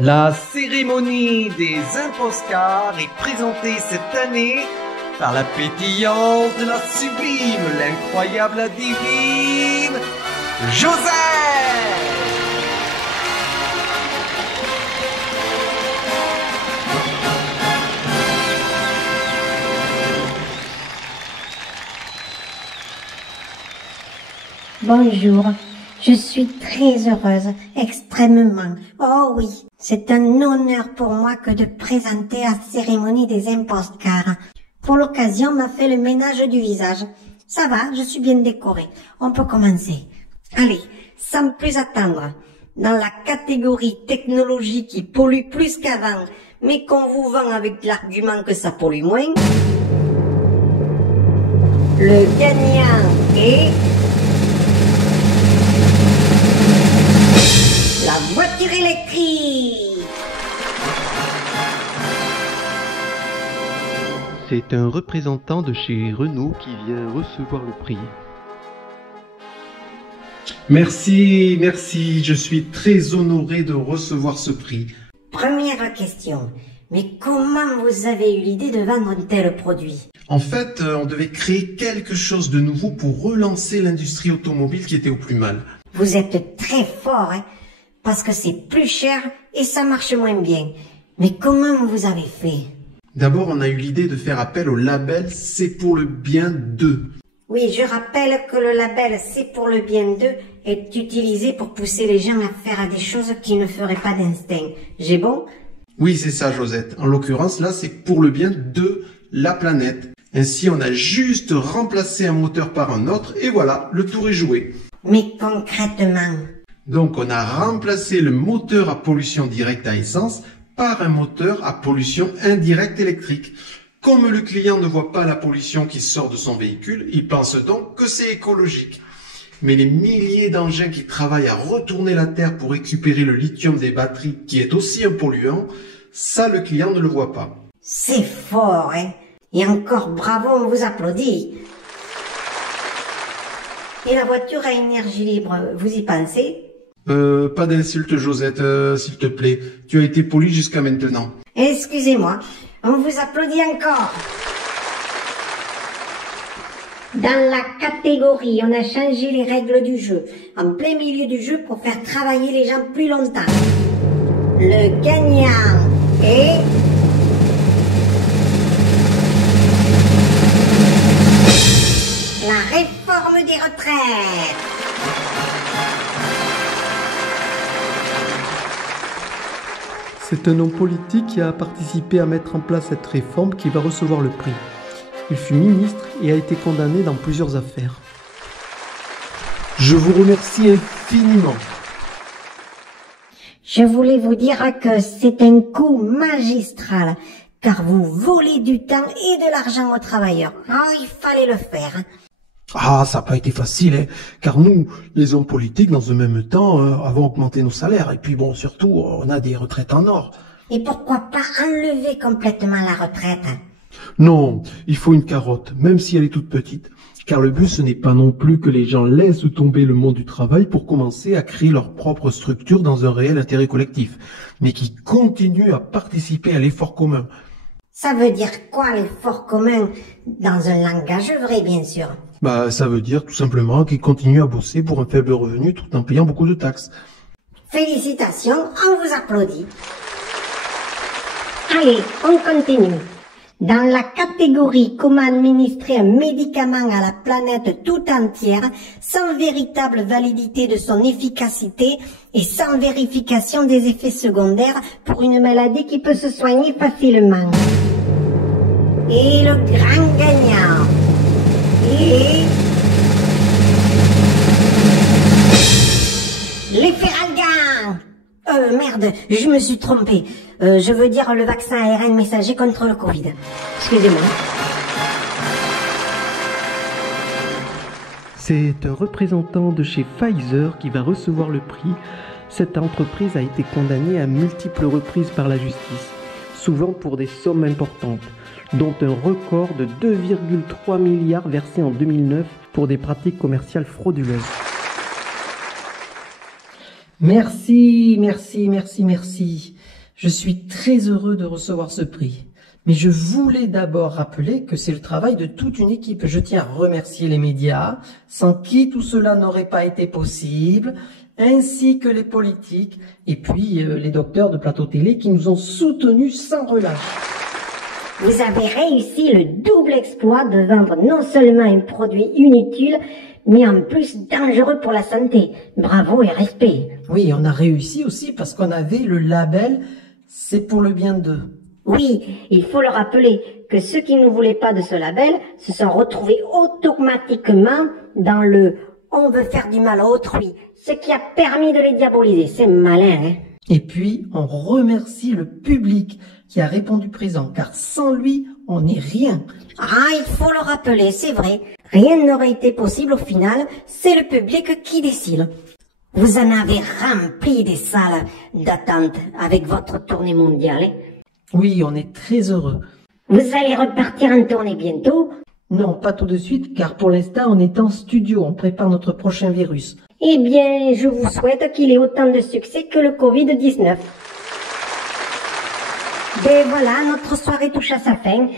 La cérémonie des Imposcars est présentée cette année par la pétillante, la sublime, l'incroyable, la divine, Josette! Bonjour, je suis très heureuse, extrêmement. Oh oui, c'est un honneur pour moi que de présenter la cérémonie des Imposcars. Pour l'occasion, m'a fait le ménage du visage. Ça va, je suis bien décorée. On peut commencer. Allez, sans plus attendre. Dans la catégorie technologie qui pollue plus qu'avant, mais qu'on vous vend avec l'argument que ça pollue moins, le gagnant est... la voiture électrique. C'est un représentant de chez Renault qui vient recevoir le prix. Merci, je suis très honoré de recevoir ce prix. Première question, mais comment vous avez eu l'idée de vendre un tel produit? En fait, on devait créer quelque chose de nouveau pour relancer l'industrie automobile qui était au plus mal. Vous êtes très fort, hein, parce que c'est plus cher et ça marche moins bien. Mais comment vous avez fait? D'abord, on a eu l'idée de faire appel au label C'est pour le bien d'eux. Oui, je rappelle que le label C'est pour le bien d'eux est utilisé pour pousser les gens à faire des choses qu'ils ne feraient pas d'instinct. J'ai bon? Oui, c'est ça, Josette. En l'occurrence, là, c'est pour le bien de la planète. Ainsi, on a juste remplacé un moteur par un autre et voilà, le tour est joué. Mais concrètement... Donc, on a remplacé le moteur à pollution directe à essence par un moteur à pollution indirecte électrique. Comme le client ne voit pas la pollution qui sort de son véhicule, il pense donc que c'est écologique. Mais les milliers d'engins qui travaillent à retourner la Terre pour récupérer le lithium des batteries, qui est aussi un polluant, ça le client ne le voit pas. C'est fort, hein? Et encore bravo, on vous applaudit. Et la voiture à énergie libre, vous y pensez? Pas d'insulte, Josette, s'il te plaît. Tu as été poli jusqu'à maintenant. Excusez-moi, on vous applaudit encore. Dans la catégorie, on a changé les règles du jeu, en plein milieu du jeu pour faire travailler les gens plus longtemps. Le gagnant est... la réforme des retraites. C'est un homme politique qui a participé à mettre en place cette réforme qui va recevoir le prix. Il fut ministre et a été condamné dans plusieurs affaires. Je vous remercie infiniment. Je voulais vous dire que c'est un coup magistral, car vous volez du temps et de l'argent aux travailleurs. Oh, il fallait le faire. Ah, ça n'a pas été facile, hein, car nous, les hommes politiques, dans le même temps, avons augmenté nos salaires. Et puis bon, surtout, on a des retraites en or. Et pourquoi pas enlever complètement la retraite? Non, il faut une carotte, même si elle est toute petite. Car le but, ce n'est pas non plus que les gens laissent tomber le monde du travail pour commencer à créer leur propre structure dans un réel intérêt collectif, mais qui continuent à participer à l'effort commun. Ça veut dire quoi, l'effort commun? Dans un langage vrai, bien sûr. Bah, ça veut dire tout simplement qu'ils continuent à bosser pour un faible revenu tout en payant beaucoup de taxes. Félicitations, on vous applaudit. Allez, on continue. Dans la catégorie comment administrer un médicament à la planète tout entière, sans véritable validité de son efficacité et sans vérification des effets secondaires pour une maladie qui peut se soigner facilement. Et le grand gagnant est... les Feralgan. Merde, je me suis trompée. Je veux dire le vaccin ARN messager contre le Covid. Excusez-moi. C'est un représentant de chez Pfizer qui va recevoir le prix. Cette entreprise a été condamnée à multiples reprises par la justice, souvent pour des sommes importantes, dont un record de 2,3 milliards versés en 2009 pour des pratiques commerciales frauduleuses. Merci. Je suis très heureux de recevoir ce prix. Mais je voulais d'abord rappeler que c'est le travail de toute une équipe. Je tiens à remercier les médias, sans qui tout cela n'aurait pas été possible, ainsi que les politiques, et puis les docteurs de plateau télé qui nous ont soutenus sans relâche. Vous avez réussi le double exploit de vendre non seulement un produit inutile, mais en plus dangereux pour la santé. Bravo et respect. Oui, on a réussi aussi parce qu'on avait le label « C'est pour le bien d'eux ». Oui, il faut le rappeler que ceux qui ne voulaient pas de ce label se sont retrouvés automatiquement dans le « on veut faire du mal à autrui », ce qui a permis de les diaboliser. C'est malin, hein. Et puis, on remercie le public qui a répondu présent, car sans lui, on n'est rien. Ah, il faut le rappeler, c'est vrai. Rien n'aurait été possible au final, c'est le public qui décide. Vous en avez rempli des salles d'attente avec votre tournée mondiale, hein. Oui, on est très heureux. Vous allez repartir en tournée bientôt? Non, pas tout de suite, car pour l'instant, on est en studio, on prépare notre prochain virus. Eh bien, je vous souhaite qu'il ait autant de succès que le Covid-19. Ben voilà, notre soirée touche à sa fin.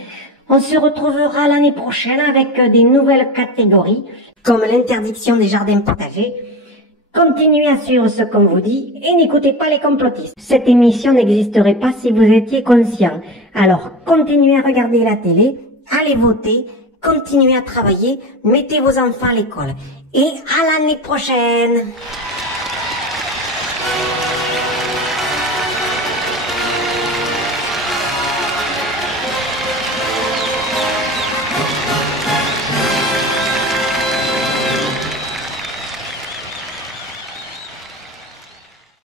On se retrouvera l'année prochaine avec des nouvelles catégories, comme l'interdiction des jardins potagers. Continuez à suivre ce qu'on vous dit et n'écoutez pas les complotistes. Cette émission n'existerait pas si vous étiez conscient. Alors, continuez à regarder la télé, allez voter, continuez à travailler, mettez vos enfants à l'école. Et à l'année prochaine!